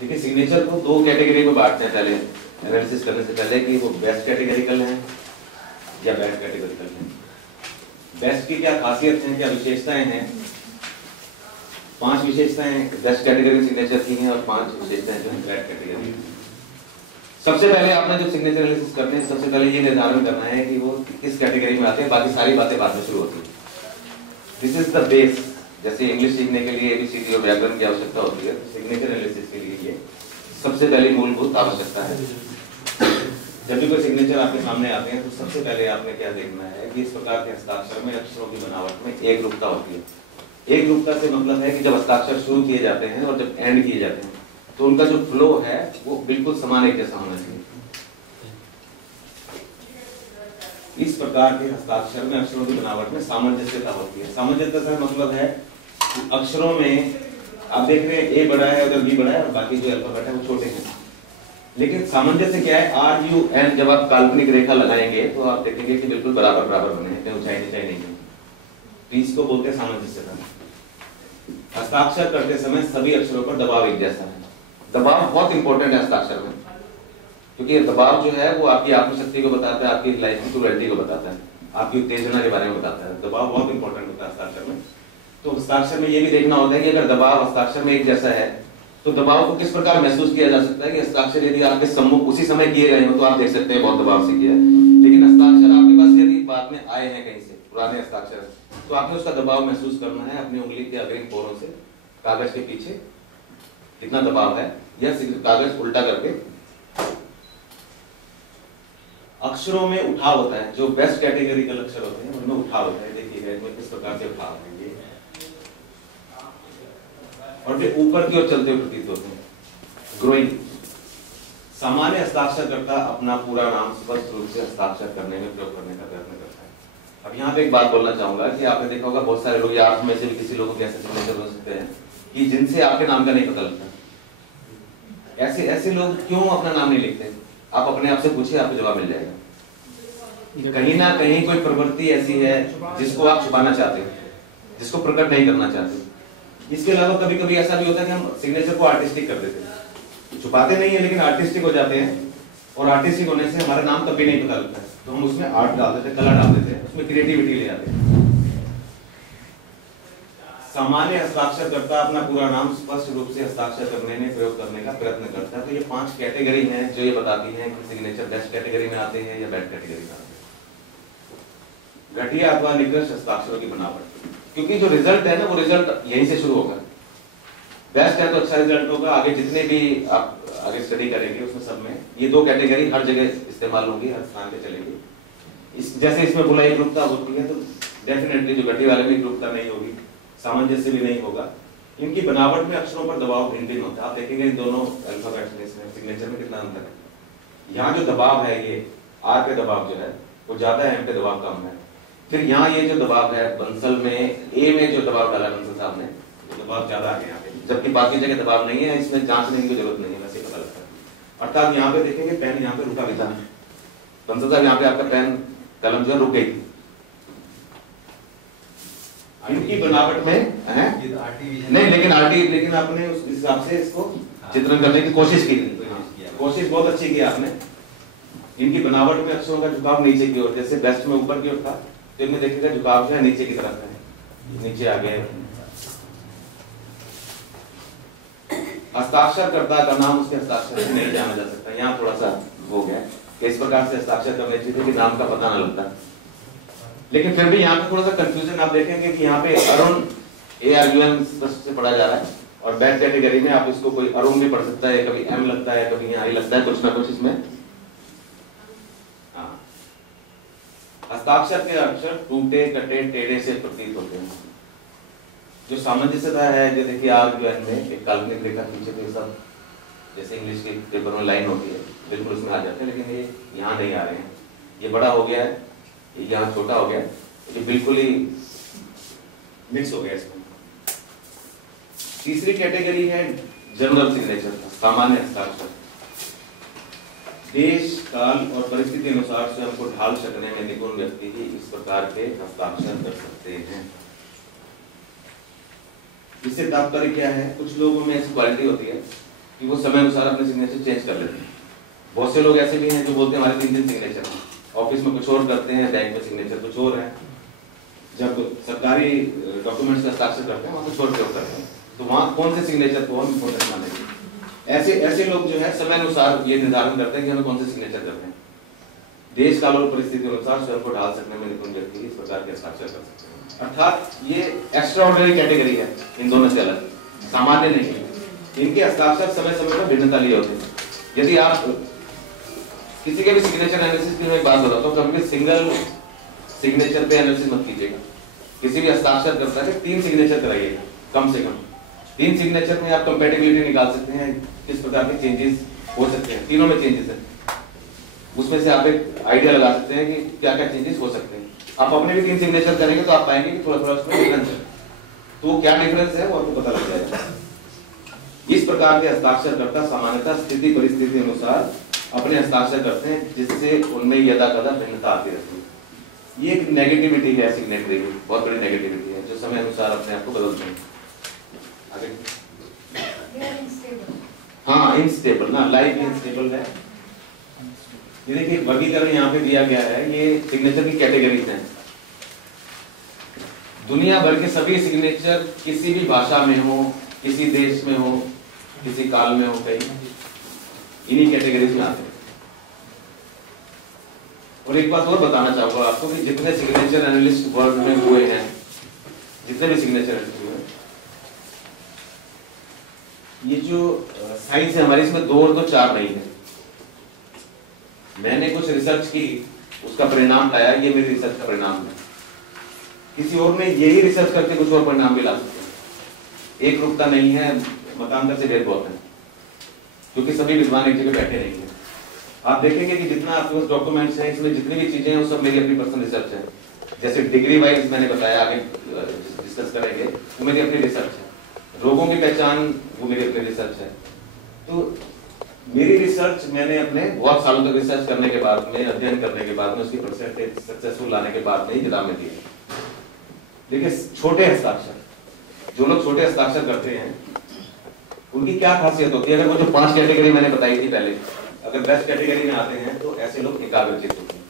देखिए सिग्नेचर को दो कैटेगरी में बांटते हैं पहले एनालिसिस करने से पहले कि वो बेस्ट कैटेगरिकल हैं या बैड कैटेगरिकल हैं। बेस्ट की क्या खासियत है, क्या विशेषताएं हैं? 5 विशेषताएं बेस्ट कैटेगरी सिग्नेचर की हैं और 5 विशेषताएं जो है बैड कैटेगरी। सबसे पहले आपने जो सिग्नेचर एनालिसिस करने हैं सबसे पहले ये निर्धारण करना है कि वो किस कैटेगरी में आते हैं, बाकी सारी बातें बाद में शुरू होती है। This is the base. जैसे इंग्लिश सीखने के लिए एबीसीडी और व्याकरण की आवश्यकता होती है, सिग्नेचर एनालिसिस के लिए ये सबसे पहली मूलभूत आवश्यकता है। जब भी कोई सिग्नेचर आपके सामने आते हैं तो सबसे पहले आपने क्या देखना है कि इस प्रकार के हस्ताक्षर में अक्षरों की बनावट में एक रूपता होती है। एक रूपता से मतलब है कि जब हस्ताक्षर शुरू किए जाते हैं और जब एंड किए जाते हैं तो उनका जो फ्लो है वो बिल्कुल समान एक जैसा होना चाहिए। इस प्रकार के हस्ताक्षर में अक्षरों की बनावट में सामंजस्यता होती है। सामंजस्यता का मतलब है कि अक्षरों में आप देख रहे हैं ए बड़ा है उधर बी बड़ा है और बाकी जो अल्फाबेट है वो छोटे हैं, लेकिन सामंजस्य क्या है? आर यू एन जब आप काल्पनिक रेखा लगाएंगे तो आप देखेंगे कि बिल्कुल बराबर बराबर बने हैं, ऊंचाई नीचाई नहीं है। तो इसको बोलते हैं सामंजस्यता। हस्ताक्षर करते समय सभी अक्षरों पर दबाव एक जैसा है। दबाव बहुत इंपॉर्टेंट है हस्ताक्षर में, क्योंकि दबाव जो है वो आपकी आत्मशक्ति को बताता है, आपकी लाइफ की क्वालिटी को बताता है, आपकी उत्तेजना के बारे में बताता है। दबाव बहुत इंपॉर्टेंट होता है हस्ताक्षर में। तो हस्ताक्षर में ये भी देखना होता है कि अगर दबाव हस्ताक्षर में एक जैसा है तो दबाव को किस प्रकार महसूस किया जा सकता है कि हस्ताक्षर यदि आपके सम्मुख उसी समय किए गए हो तो आप देख सकते हैं बहुत दबाव से किया है, लेकिन हस्ताक्षर आपके पास यदि बाद में आए हैं कहीं से पुराने हस्ताक्षर तो आपने उसका दबाव महसूस करना है अपनी उंगली के अग्रिम कोरों से कागज के पीछे कितना दबाव है, या कागज उल्टा करके। अक्षरों में उठाव होता है, जो बेस्ट कैटेगरिकल अक्षर होते हैं उनमें उठाव होता है। देखिएगा इसमें किस प्रकार से उठाव है ये, और वे ऊपर की ओर चलते हुए प्रतीत होते हैं। ग्रोइंग। सामान्य हस्ताक्षरकर्ता अपना पूरा नाम स्पष्ट रूप से हस्ताक्षर करने में प्रयोग करने का प्रयत्न करता है। अब यहाँ पे एक बात बोलना चाहूंगा कि आपने देखा होगा बहुत सारे लोग, या आप में से भी किसी लोगों के ऐसे सिग्नेचर हो सकते हैं कि जिनसे आपके नाम का नहीं पता लगता। ऐसे लोग क्यों अपना नाम नहीं लिखते? आप अपने आप से पूछिए, आपको जवाब मिल जाएगा। कहीं ना कहीं कोई प्रवृत्ति ऐसी है जिसको आप छुपाना चाहते हैं, जिसको प्रकट नहीं करना चाहते। इसके अलावा कभी कभी ऐसा भी होता है कि हम सिग्नेचर को आर्टिस्टिक कर देते हैं, छुपाते नहीं है लेकिन आर्टिस्टिक हो जाते हैं, और आर्टिस्टिक होने से हमारा नाम कभी नहीं पता लगता है तो हम उसमें आर्ट डाल देते हैं, कलर डाल देते हैं, उसमें क्रिएटिविटी ले आते हैं। सामान्य हस्ताक्षरकर्ता अपना पूरा नाम स्पष्ट रूप से हस्ताक्षर करने में प्रयोग करने का प्रयत्न करता है। तो ये 5 कैटेगरी हैं जो ये बताती हैं कि सिग्नेचर बेस्ट कैटेगरी में आते हैं या बैड कैटेगरी में आते हैं। घटिया अथवा निकृष्ट हस्ताक्षरों की बनावट, क्योंकि जो रिजल्ट है ना वो रिजल्ट यहीं से शुरू होगा। बेस्ट है तो अच्छा रिजल्ट होगा, आगे जितने भी आप आगे स्टडी करेंगे उसमें सब में ये 2 कैटेगरी हर जगह इस्तेमाल होंगी, हर स्थान पे चलेगी। जैसे इसमें बोला एकरूपता होती है तो डेफिनेटली जो घटी वाले में एकरूपता नहीं होगी, सामंजस्य भी नहीं होगा। इनकी बनावट में अक्षरों पर दबाव भिन्न भिन्न होता है। आप देखेंगे इन दोनों अल्फाबेट्स में सिग्नेचर में कितना अंतर है। यहाँ जो दबाव है ये आर पे दबाव जो है वो ज्यादा है, एम पे दबाव कम है। फिर यहाँ ये जो दबाव है बंसल में ए में जो दबाव डाला बंसल साहब ने वो दबाव ज्यादा है यहाँ पे, जबकि बाकी जगह दबाव नहीं है। इसमें जांचने की जरूरत नहीं है, वैसे पता लगता है। अर्थात यहाँ पे देखेंगे पेन यहाँ पे रुका भी था, बंसल साहब यहाँ पे आपका पेन कलम जो है रुक गई। इनकी बनावट में है नहीं, लेकिन आपने उस हिसाब से इसको चित्रण करने की कोशिश की, कोशिश बहुत अच्छी की आपने। इनकी बनावट में अक्षरों का झुकाव नीचे की ओर, जैसे बेस्ट में ऊपर की ओर था तो इनमें देखिएगा झुकाव जो है नीचे की तरफ है, नीचे आ गया। हस्ताक्षरकर्ता का नाम उसके हस्ताक्षर से नहीं जाना जा सकता। यहाँ थोड़ा सा हो गया कि इस प्रकार से हस्ताक्षर करने चाहिए कि नाम का पता ना लगता, लेकिन फिर भी यहाँ पे थोड़ा सा कंफ्यूजन आप देखेंगे कि यहाँ पे अरुण ARUN से पढ़ा जा रहा है, और बैड कैटेगरी में आप इसको कोई अरुण भी पढ़ सकता है, कभी M लगता है, कभी यहाँ लगता है, कुछ ना कुछ इसमें। हस्ताक्षर के अक्षर टूटे कटे टेढ़े से प्रतीत होते हैं। जो सामंजस्यता है, जो देखिए ARUN में एक काल्पनिक रेखा पीछे पे सब जैसे इंग्लिश के पेपर में लाइन होती है बिल्कुल उसमें आ जाते हैं, लेकिन ये यहाँ नहीं आ रहे हैं। ये बड़ा हो गया है, यहाँ छोटा हो गया, ये बिल्कुल ही मिक्स हो गया इसमें। तीसरी कैटेगरी है जनरल सिग्नेचर, सामान्य हस्ताक्षर। देश काल और परिस्थिति अनुसार स्वयं को ढाल सकने में निपुण व्यक्ति ही इस प्रकार के हस्ताक्षर कर सकते हैं। इससे तात्पर्य क्या है? कुछ लोगों में ऐसी क्वालिटी होती है कि वो समय अनुसार अपने सिग्नेचर चेंज कर लेते हैं। बहुत से लोग ऐसे भी हैं जो बोलते हैं हमारे 3 सिग्नेचर हैं, ऑफिस में कुछ और करते हैं, बैंक में सिग्नेचर कुछ और है, जब सरकारी डॉक्यूमेंट्स का हस्ताक्षर करते हैं वहाँ कुछ और करते हैं, तो वहाँ कौन से सिग्नेचर को हम इम्पोर्टेंट मानेंगे। ऐसे लोग जो है समय अनुसार ये निर्धारण करते हैं कि हमें कौन से सिग्नेचर करते हैं। देश काल और परिस्थिति के अनुसार स्वयं को ढाल सकने में निपुण व्यक्ति इस प्रकार के हस्ताक्षर कर सकते हैं। अर्थात ये एक्स्ट्राऑर्डिनरी कैटेगरी है, इन दोनों से अलग, सामान्य नहीं है। इनके हस्ताक्षर समय समय पर भिन्नता लिए होते हैं। यदि आप किसी के भी सिग्नेचर एनालिसिस की मैं एक बात बताता हूँ, कभी भी सिंगल सिग्नेचर पे एनालिसिस मत कीजिएगा। किसी भी हस्ताक्षर करता है 3 सिग्नेचर कराइएगा कम से कम। 3 सिग्नेचर में आप कंपैटिबिलिटी निकाल सकते हैं, किस प्रकार के चेंजेस हो सकते हैं, तीनों में चेंजेस है, उसमें से आप एक आइडिया लगा सकते हैं कि क्या क्या चेंजेस हो सकते हैं। आप अपने भी 3 सिग्नेचर करेंगे तो आप पाएंगे कि थोड़ा थोड़ा उसमें डिफरेंस है, तो क्या डिफरेंस है वो आपको पता लग जाएगा। इस प्रकार के हस्ताक्षरकर्ता सामान्यतः स्थिति परिस्थिति अनुसार अपने हस्ताक्षर करते हैं, जिससे उनमें यदा कदा भिन्नता आती रहती है। ये एक नेगेटिविटी है सिग्नेचर की, बहुत बड़ी नेगेटिविटी है, जो समय अनुसार अपने आप को बदलते हैं। आगे हाँ, इनस्टेबल ना, लाइफ इनस्टेबल है। ये देखिए वर्गीकरण यहाँ पे दिया गया है, ये सिग्नेचर की कैटेगरीज हैं। दुनिया भर के सभी सिग्नेचर किसी भी भाषा में हो, किसी देश में हो, किसी काल में हो, कहीं इन्हीं कैटेगरीज में आते हैं। और एक बात और बताना चाहूंगा आपको कि जितने सिग्नेचर एनालिस्ट वर्ल्ड में हुए हैं, जितने भी सिग्नेचर एनालिस्ट हुए, ये जो साइंस है हमारी, इसमें 2 और 2 4 नहीं है। मैंने कुछ रिसर्च की, उसका परिणाम लाया, ये मेरी रिसर्च का परिणाम है। किसी और ने यही रिसर्च करके कुछ और परिणाम भी ला सकते हैं। एक रूपता नहीं है, मतांतर से भेद बहुत है, क्योंकि सभी विद्वान एक जगह बैठे नहीं है। आप देखेंगे कि जितना आपके पास डॉक्यूमेंट्स हैं, इसमें जितनी भी चीजें हैं वो सब मेरी अपनी पर्सनल रिसर्च है। जैसे डिग्री वाइज मैंने बताया, आगे डिस्कस करेंगे, वो मेरी अपनी रिसर्च है। रोगों की पहचान वो मेरी अपनी रिसर्च है। तो मेरी रिसर्च मैंने अपने बहुत सालों तक रिसर्च करने के बाद में, अध्ययन करने के बाद में, उसकी परसेंटेज सक्सेसफुल लाने के बाद में ही किताब में दी है। देखिए छोटे हस्ताक्षर, जो लोग छोटे हस्ताक्षर करते हैं उनकी क्या खासियत होती है। अगर वो जो 5 कैटेगरी मैंने बताई थी पहले, अगर बेस्ट कैटेगरी में आते हैं तो ऐसे लोग एकाग्रचित्त होते हैं,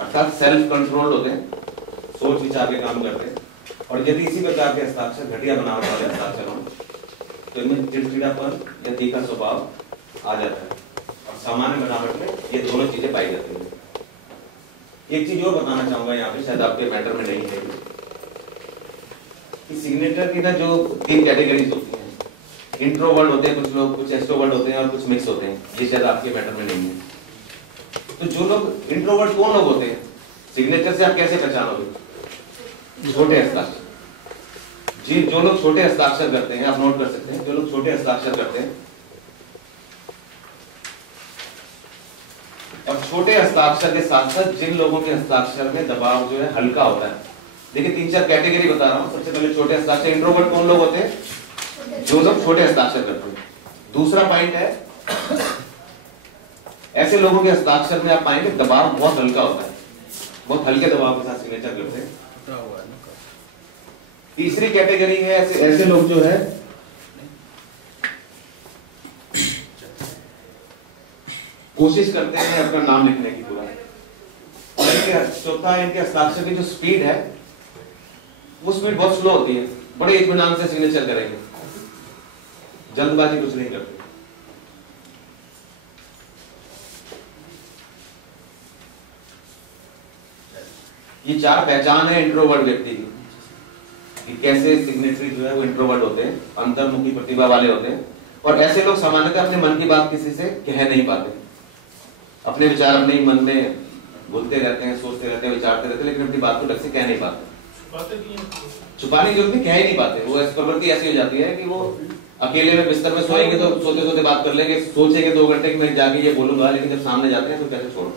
अर्थात सेल्फ कंट्रोल होते हैं, सोच विचार के काम करते हैं। और यदि इसी प्रकार के हस्ताक्षर घटिया बनावट वाले हस्ताक्षर हों तो इनमें चिड़चिड़ापन या तीखा स्वभाव आ जाता है, और सामान्य बनावट में ये दोनों चीजें पाई जाती हैं। एक चीज और बताना चाहूंगा यहाँ पे, शायद आपके मैटर में नहीं है, कि सिग्नेचर की ना जो 3 कैटेगरीज होती हैं, इंट्रोवर्ट होते हैं कुछ लोग, कुछ एक्सट्रोवर्ट होते हैं और कुछ मिक्स होते हैं, ये शायद आपके मैटर में नहीं है। तो जो लोग इंट्रोवर्ट कौन लोग होते हैं, सिग्नेचर से आप कैसे पहचानोगे? छोटे हस्ताक्षर जी, जो लोग छोटे हस्ताक्षर करते हैं, आप नोट कर सकते हैं, जो लोग छोटे हस्ताक्षर करते हैं और छोटे हस्ताक्षर के साथ साथ जिन लोगों के हस्ताक्षर में दबाव जो है हल्का होता है। देखिए 3-4 कैटेगरी बता रहा हूं। सबसे पहले छोटे हस्ताक्षर, इंट्रोवर्ट कौन लोग होते हैं? जो लोग छोटे हस्ताक्षर करते हैं। दूसरा पॉइंट है, ऐसे लोगों के हस्ताक्षर में आप पाएंगे दबाव बहुत हल्का होता है, बहुत हल्के दबाव के साथ सिग्नेचर करते हैं। तीसरी कैटेगरी है ऐसे लोग जो है कोशिश करते हैं अपना नाम लिखने की पूरा। और चौथा, इनके हस्ताक्षर की जो स्पीड है वो स्पीड बहुत स्लो होती है, बड़े इत्मीनान से सिग्नेचर करेंगे, जल्दबाजी कुछ नहीं करते। ये 4 पहचान है इंट्रोवर्ट व्यक्ति की, कि कैसे सिग्नेटरी जो है वो इंट्रोवर्ट होते हैं, अंतर्मुखी प्रतिभा वाले होते हैं। और ऐसे लोग सामान्यतः अपने मन की बात किसी से कह नहीं पाते, अपने विचार अपने ही मन में बोलते रहते हैं, सोचते रहते हैं, विचारते रहते हैं, लेकिन अपनी बात को ढंग से कह नहीं पाते। छुपाने की जरूरत नहीं, कह ही नहीं पाते। वो प्रवृत्ति ऐसी हो जाती है कि वो अकेले में बिस्तर में सोएंगे तो सोते सोते बात कर लेंगे, सोचेंगे 2 घंटे कि मैं जाके ये बोलूंगा, लेकिन जब सामने जाते हैं तो कैसे छोड़